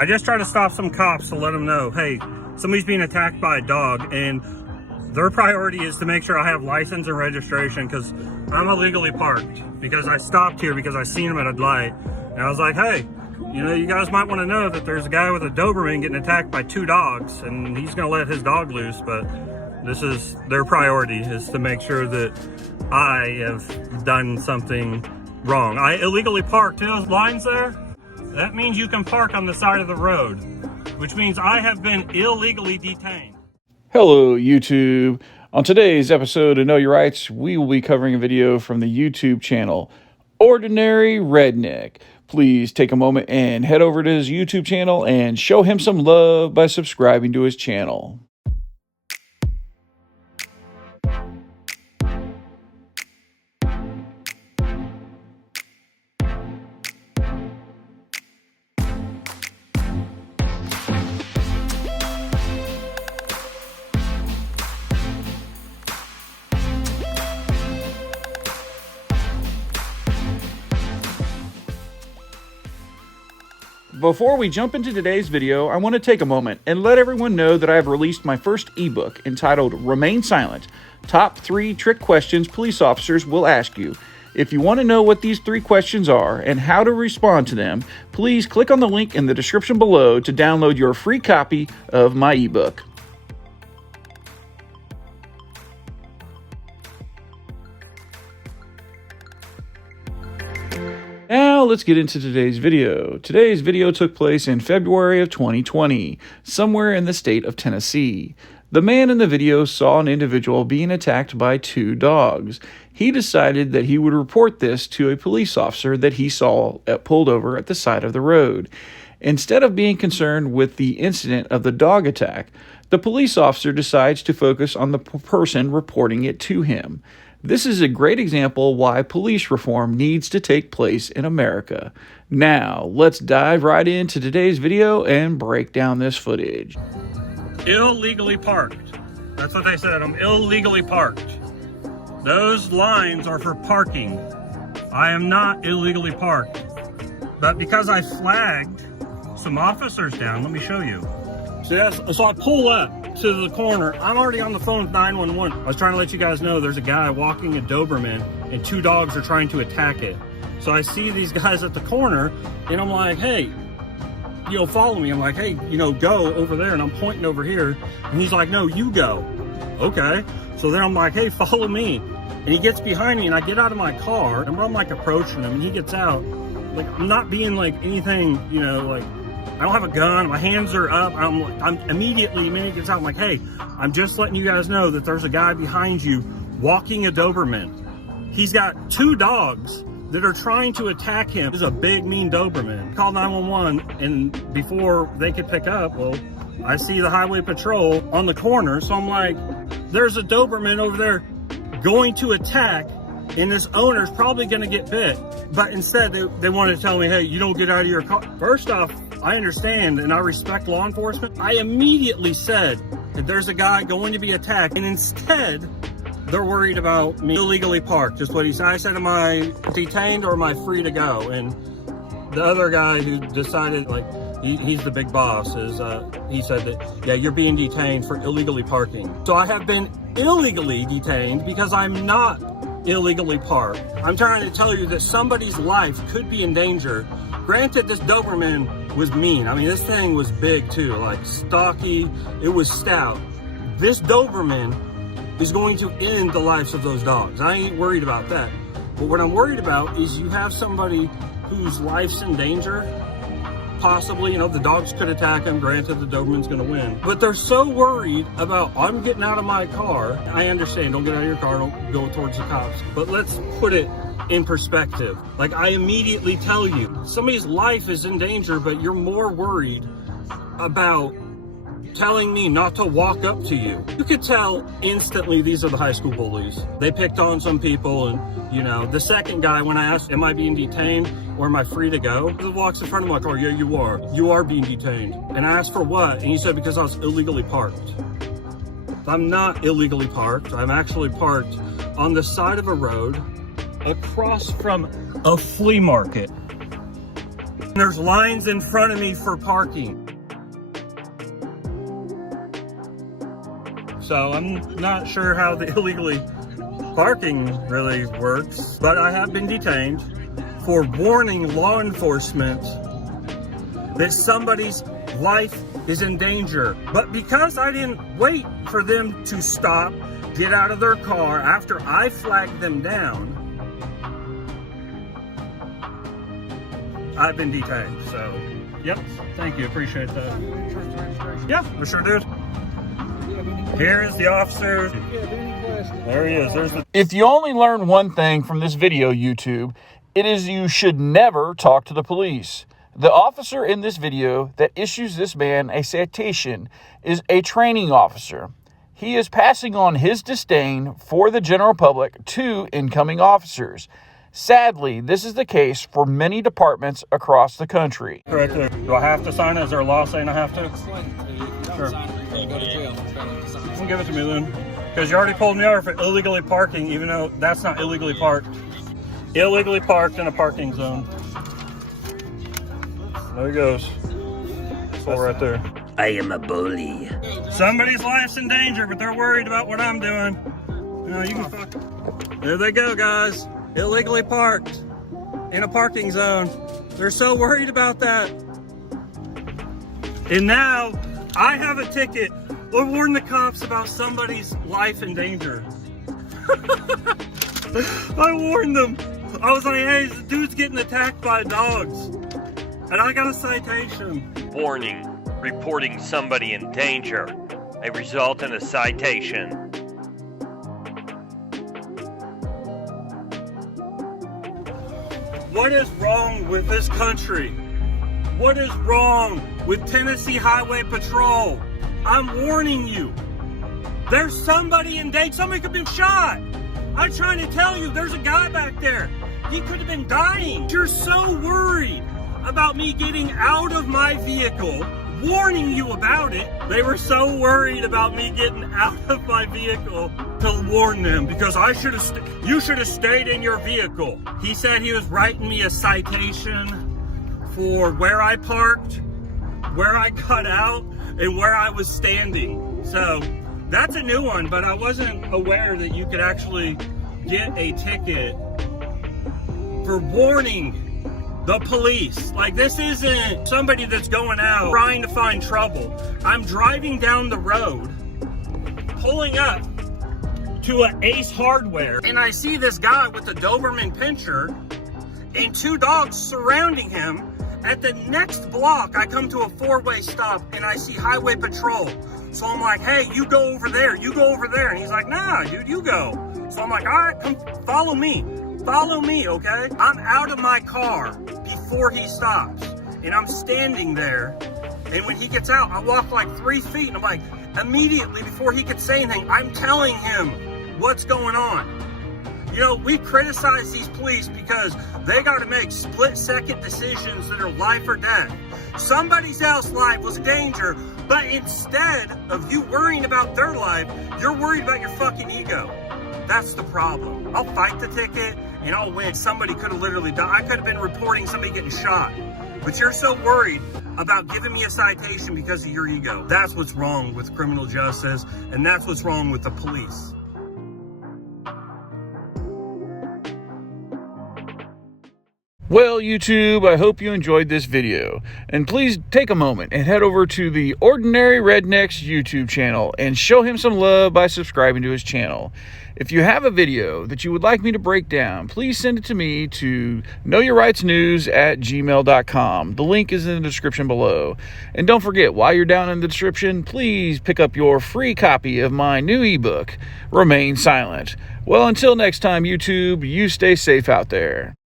I just try to stop some cops to let them know, hey, somebody's being attacked by a dog, and their priority is to make sure I have license and registration because I'm illegally parked. Because I stopped here because I seen him at a light, and I was like, hey, you know, you guys might want to know that there's a guy with a Doberman getting attacked by 2 dogs, and he's going to let his dog loose, but this is their priority, is to make sure that I have done something wrong. I illegally parked. You know those lines there? That means you can park on the side of the road, which means I have been illegally detained. Hello, YouTube. On today's episode of Know Your Rights, we will be covering a video from the YouTube channel, Ordinary Redneck. Please take a moment and head over to his YouTube channel and show him some love by subscribing to his channel. Before we jump into today's video, I want to take a moment and let everyone know that I have released my first ebook entitled Remain Silent, Top 3 Trick Questions Police Officers Will Ask You. If you want to know what these 3 questions are and how to respond to them, please click on the link in the description below to download your free copy of my ebook. Now let's get into today's video. Today's video took place in February of 2020, somewhere in the state of Tennessee. The man in the video saw an individual being attacked by 2 dogs. He decided that he would report this to a police officer that he saw pulled over at the side of the road. Instead of being concerned with the incident of the dog attack, the police officer decides to focus on the person reporting it to him. This is a great example why police reform needs to take place in America. Now, let's dive right into today's video and break down this footage. Illegally parked. That's what they said. I'm illegally parked. Those lines are for parking. I am not illegally parked. But because I flagged some officers down, let me show you. So I pull up to the corner. I'm already on the phone with 911. I was trying to let you guys know there's a guy walking a Doberman and 2 dogs are trying to attack it. So I see these guys at the corner and I'm like, hey, you know, follow me. I'm like, hey, you know, go over there. And I'm pointing over here. And he's like, no, you go. Okay. So then I'm like, hey, follow me. And he gets behind me and I get out of my car and I'm like approaching him and he gets out. Like, I'm not being like anything, you know, like, I don't have a gun, my hands are up. I'm immediately, the minute he gets out, I'm like, hey, I'm just letting you guys know that there's a guy behind you walking a Doberman. He's got 2 dogs that are trying to attack him. He's a big, mean Doberman. Called 911, and before they could pick up, well, I see the highway patrol on the corner. So I'm like, there's a Doberman over there going to attack, and this owner's probably gonna get bit. But instead, they wanted to tell me, hey, you don't get out of your car. First off, I understand and I respect law enforcement. I immediately said that there's a guy going to be attacked, and instead, they're worried about me illegally parked. Just what he said. I said, am I detained or am I free to go? And the other guy who decided, like, he's the big boss, he said that, yeah, you're being detained for illegally parking. So I have been illegally detained because I'm not illegally parked. I'm trying to tell you that somebody's life could be in danger. Granted, this Doberman was mean. I mean, this thing was big too, like stocky. It was stout. This Doberman is going to end the lives of those dogs. I ain't worried about that. But what I'm worried about is you have somebody whose life's in danger. Possibly, you know, the dogs could attack him. Granted, the Doberman's gonna win. But they're so worried about, I'm getting out of my car. I understand, don't get out of your car, don't go towards the cops. But let's put it in perspective. Like, I immediately tell you, somebody's life is in danger, but you're more worried about telling me not to walk up to you. You could tell instantly these are the high school bullies. They picked on some people, and you know, the second guy, when I asked, am I being detained or am I free to go? He walks in front of my car, yeah, you are. You are being detained. And I asked for what? And he said, because I was illegally parked. I'm not illegally parked. I'm actually parked on the side of a road across from a flea market. There's lines in front of me for parking. So I'm not sure how the illegally parking really works, but I have been detained for warning law enforcement that somebody's life is in danger. But because I didn't wait for them to stop, get out of their car after I flagged them down, I've been detained. So, yep, thank you, appreciate that. Yeah, we sure did. Here is the officer. There he is. If you only learn one thing from this video, YouTube, it is you should never talk to the police. The officer in this video that issues this man a citation is a training officer. He is passing on his disdain for the general public to incoming officers. Sadly, this is the case for many departments across the country. Right there. Do I have to sign it? Is there a law saying I have to? Sure. You can give it to me then. Because you already pulled me over for illegally parking, even though that's not illegally parked. Illegally parked in a parking zone. There he goes. So right there. I am a bully. Somebody's life's in danger, but they're worried about what I'm doing. You know, you can fuck. There they go, guys. Illegally parked in a parking zone. They're so worried about that. And now I have a ticket. Or warn the cops about somebody's life in danger. I warned them. I was like, hey, this dude's getting attacked by dogs. And I got a citation. Warning, reporting somebody in danger may result in a citation. What is wrong with this country? What is wrong with Tennessee Highway Patrol? I'm warning you. There's somebody in danger. Somebody could have been shot. I'm trying to tell you, there's a guy back there. He could have been dying. You're so worried about me getting out of my vehicle, warning you about it. They were so worried about me getting out of my vehicle to warn them because you should have stayed in your vehicle. He said he was writing me a citation for where I parked, where I got out, and where I was standing. So that's a new one, but I wasn't aware that you could actually get a ticket for warning the police. Like, this isn't somebody that's going out trying to find trouble. I'm driving down the road, pulling up to an Ace Hardware, and I see this guy with a Doberman Pinscher and two dogs surrounding him. At the next block, I come to a four-way stop and I see Highway Patrol. So I'm like, hey, you go over there, you go over there. And he's like, nah, dude, you go. So I'm like, all right, come follow me. Follow me, okay? I'm out of my car before he stops. And I'm standing there. And when he gets out, I walk like 3 feet. And I'm like, immediately before he could say anything, I'm telling him what's going on. You know, we criticize these police because they got to make split-second decisions that are life or death. Somebody else's life was danger, but instead of you worrying about their life, you're worried about your fucking ego. That's the problem. I'll fight the ticket and I'll win. Somebody could have literally died. I could have been reporting somebody getting shot. But you're so worried about giving me a citation because of your ego. That's what's wrong with criminal justice, and that's what's wrong with the police. Well, YouTube, I hope you enjoyed this video. And please take a moment and head over to the Ordinary Redneck's YouTube channel and show him some love by subscribing to his channel. If you have a video that you would like me to break down, please send it to me to knowyourrightsnews@gmail.com. The link is in the description below. And don't forget, while you're down in the description, please pick up your free copy of my new ebook, Remain Silent. Well, until next time, YouTube, you stay safe out there.